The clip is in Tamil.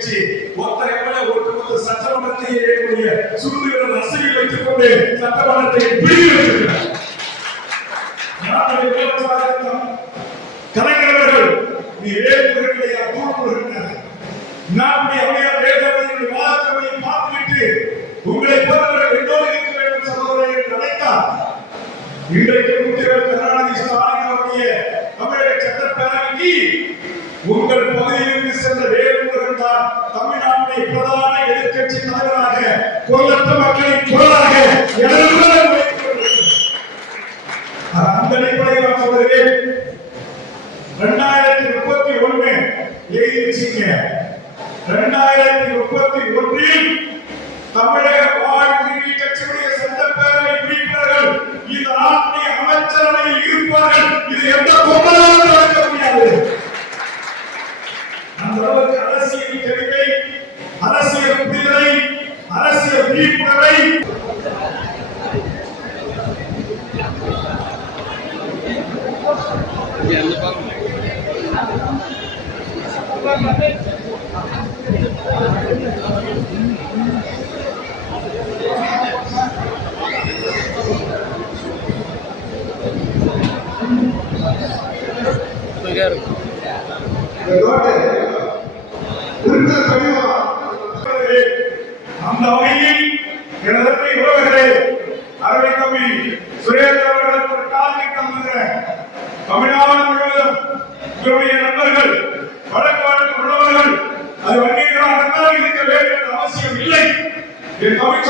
கட்சி ஒத்த எம்எல்ஏ ஒட்டுமொத்த சட்டமன்றத்தை சுருந்துகிற ரசையில் வைத்துக் கொண்டு சட்டமன்றத்தை பிடித்து வைத்திருக்கிறார். கலைஞர்கள் நீ வேறுபடுகிற தூண்டுகிறார். நாட்டுடைய அவையார் வேதனையை வாதத்தை பார்த்துவிட்டு உங்களை போன்றவர்கள் வெள்ளோடு இருக்க வேண்டும் சகோதரர்கள் என்று அழைத்தார். இன்றைக்கு முத்திரர் கருணாநிதி ஸ்டாலின் அவருடைய தமிழக சட்டப்பேரவைக்கு உங்கள் பகுதியிலிருந்து சென்ற வேறுபடுகிற தான் தமிழ்நாட்டுடைய பிரதான எதிர்கட்சி தலைவராக கொல்லற்ற மக்களின் குரலாக அந்த அடிப்படையில் நான் சொல்கிறேன். 2031 எழுதிச்சிங்க. 2031 தமிழக வாழ்வுரிமை கட்சியுடைய சட்டப்பேரவை உறுப்பினர்கள் இந்த நாட்டுடைய அமைச்சரவையில் இருப்பார்கள். இது எந்த பொம்மலாலும் நடக்க முடியாது. அந்த அளவுக்கு அரசியல் தெளிவை, அரசியல் புரிதலை, அரசியல் விழிப்புணர்வை அந்த வகையில் எனது உறவுகளே அருமை தம்பி சுரேஷ் அவர்களுக்கு ஒரு டார்கெட் தந்துகிறேன். தமிழ்நாடு முழுவதும் உங்களுடைய நண்பர்கள் வழக்கு உள்ளவர்கள் அது வங்கிகளாக இருக்க வேண்டும் என்ற அவசியம் இல்லை. என் தமிழ்